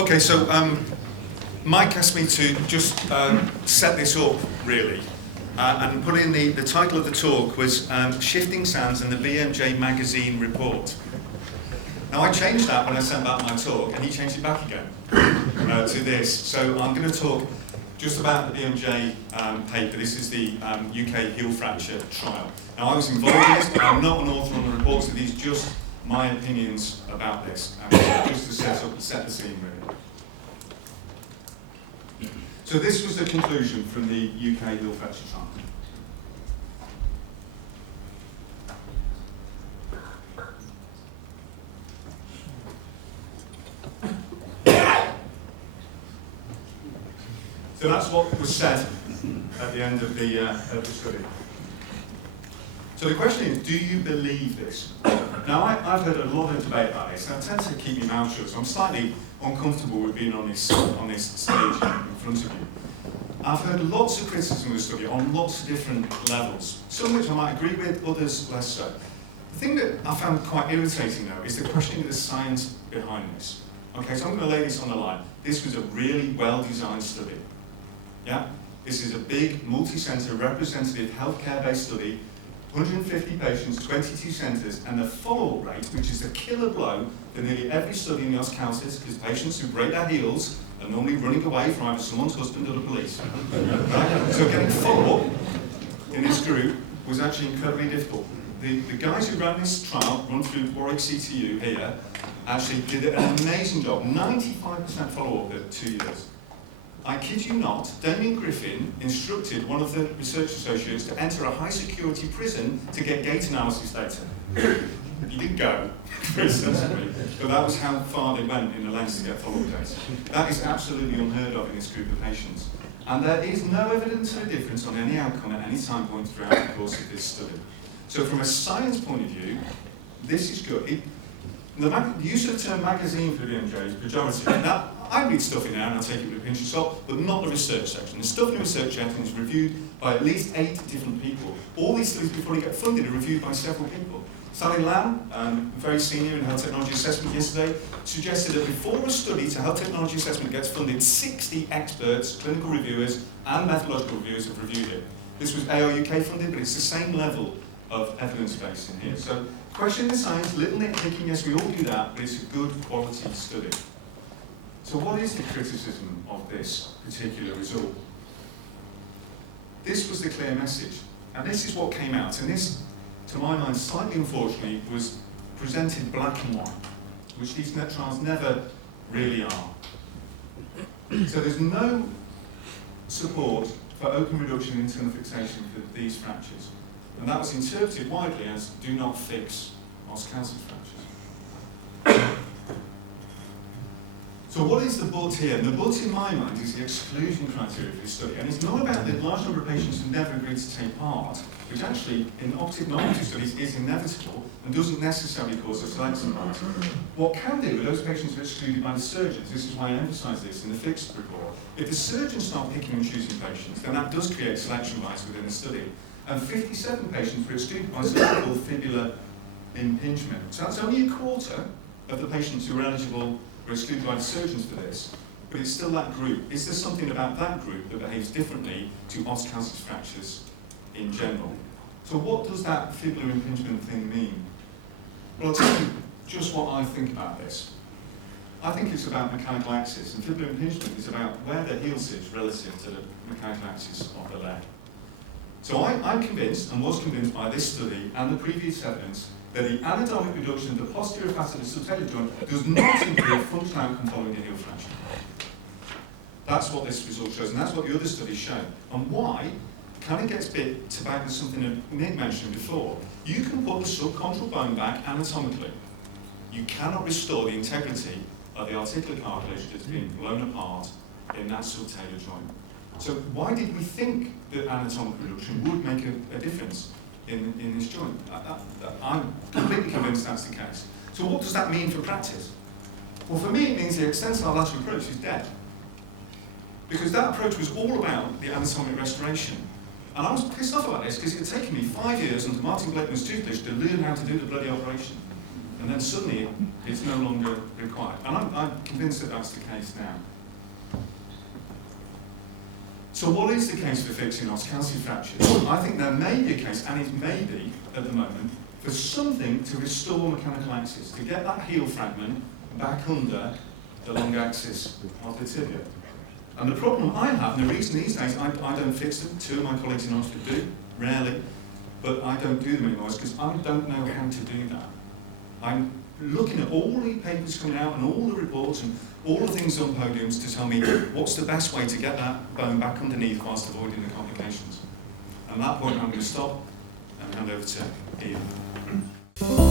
Okay, so Mike asked me to just set this up, really, and put in the title of the talk was Shifting Sands and the BMJ magazine report. Now, I changed that when I sent back my talk, and he changed it back again to this. So I'm going to talk just about the BMJ paper. This is the UK heel fracture trial. Now, I was involved in this, but I'm not an author on the reports, so these are just my opinions about this, just to set the scene, really. So this was the conclusion from the UK heel fracture trial. So that's what was said at the end of the study. So the question is, do you believe this? Now, I've heard a lot of debate about this, and I tend to keep my mouth shut, so I'm slightly uncomfortable with being on this stage in front of you. I've heard lots of criticism of the study on lots of different levels, some of which I might agree with, others less so. The thing that I found quite irritating, though, is the questioning of the science behind this. Okay, so I'm going to lay this on the line. This was a really well-designed study. Yeah? This is a big, multi-centre, representative, healthcare-based study, 150 patients, 22 centres, and the follow-up rate, which is the killer blow for nearly every study in the Orthopaedics, because patients who break their heels are normally running away from either someone's husband or the police. Right? So getting follow-up in this group was actually incredibly difficult. The guys who ran this trial, run through Warwick CTU here, actually did an amazing job, 95% follow-up at 2 years. I kid you not, Damien Griffin instructed one of the research associates to enter a high-security prison to get gait analysis data. He didn't go, very sensibly, but that was how far they went in the lengths to get follow-up data. That is absolutely unheard of in this group of patients. And there is no evidence of a difference on any outcome at any time point throughout the course of this study. So from a science point of view, this is good. The use of the term magazine for the BMJ is pejorative. Now, I read stuff in there and I take it with a pinch of salt, but not the research section. The stuff in the research section is reviewed by at least 8 different people. All these studies, before they get funded, are reviewed by several people. Sally Lamb, very senior in health technology assessment yesterday, suggested that before a study to health technology assessment gets funded, 60 experts, clinical reviewers, and methodological reviewers have reviewed it. This was ARUK funded, but it's the same level of evidence base in here. So, questioning the science, little nitpicking, yes, we all do that, but it's a good quality study. So what is the criticism of this particular result? This was the clear message, and this is what came out, and this, to my mind, slightly unfortunately, was presented black and white, which these net trials never really are. So there's no support for open reduction and internal fixation for these fractures, and that was interpreted widely as do not fix osteocalcium fractures. So what is the but here? And the but in my mind is the exclusion criteria for this study. And it's not about the large number of patients who never agreed to take part, which actually in optic normative studies is inevitable and doesn't necessarily cause a selection bias. What can do with those patients who are excluded by the surgeons, this is why I emphasise this in the fixed report, if the surgeons start picking and choosing patients, then that does create selection bias within the study. And 57 patients were excluded by something called fibular impingement. So that's only a quarter of the patients who were eligible were excluded by the surgeons for this, but it's still that group. Is there something about that group that behaves differently to osteocalcium fractures in general? So what does that fibular impingement thing mean? Well, I'll tell you just what I think about this. I think it's about mechanical axis, and fibular impingement is about where the heel sits relative to the mechanical axis of the leg. So I'm convinced, and was convinced by this study and the previous evidence, that the anatomic reduction of the posterior facet of the subtalar joint does not improve functional outcome following a heel fracture. That's what this result shows, and that's what the other studies show. And why kind of gets bit to back with something that Nick mentioned before. You can put the subchondral bone back anatomically. You cannot restore the integrity of the articular cartilage that's been blown apart in that subtalar joint. So why did we think that anatomic reduction would make a difference in this joint? I'm completely convinced that's the case. So what does that mean for practice? Well, for me it means the extensile lateral approach is dead. Because that approach was all about the anatomic restoration. And I was pissed off about this because it had taken me 5 years under Martin Blakeman's tutelage to learn how to do the bloody operation. and then suddenly it's no longer required. And I'm convinced that that's the case now. So what is the case for fixing osteocalcium fractures? I think there may be a case, and it may be at the moment, for something to restore mechanical axis, to get that heel fragment back under the long axis of the tibia. And the problem I have, and the reason these days I don't fix them, two of my colleagues in Oxford do, rarely, but I don't do them anymore, is because I don't know how to do that. I'm looking at all the papers coming out and all the reports and all the things on podiums to tell me what's the best way to get that bone back underneath whilst avoiding the complications. And at that point I'm going to stop and hand over to Ian.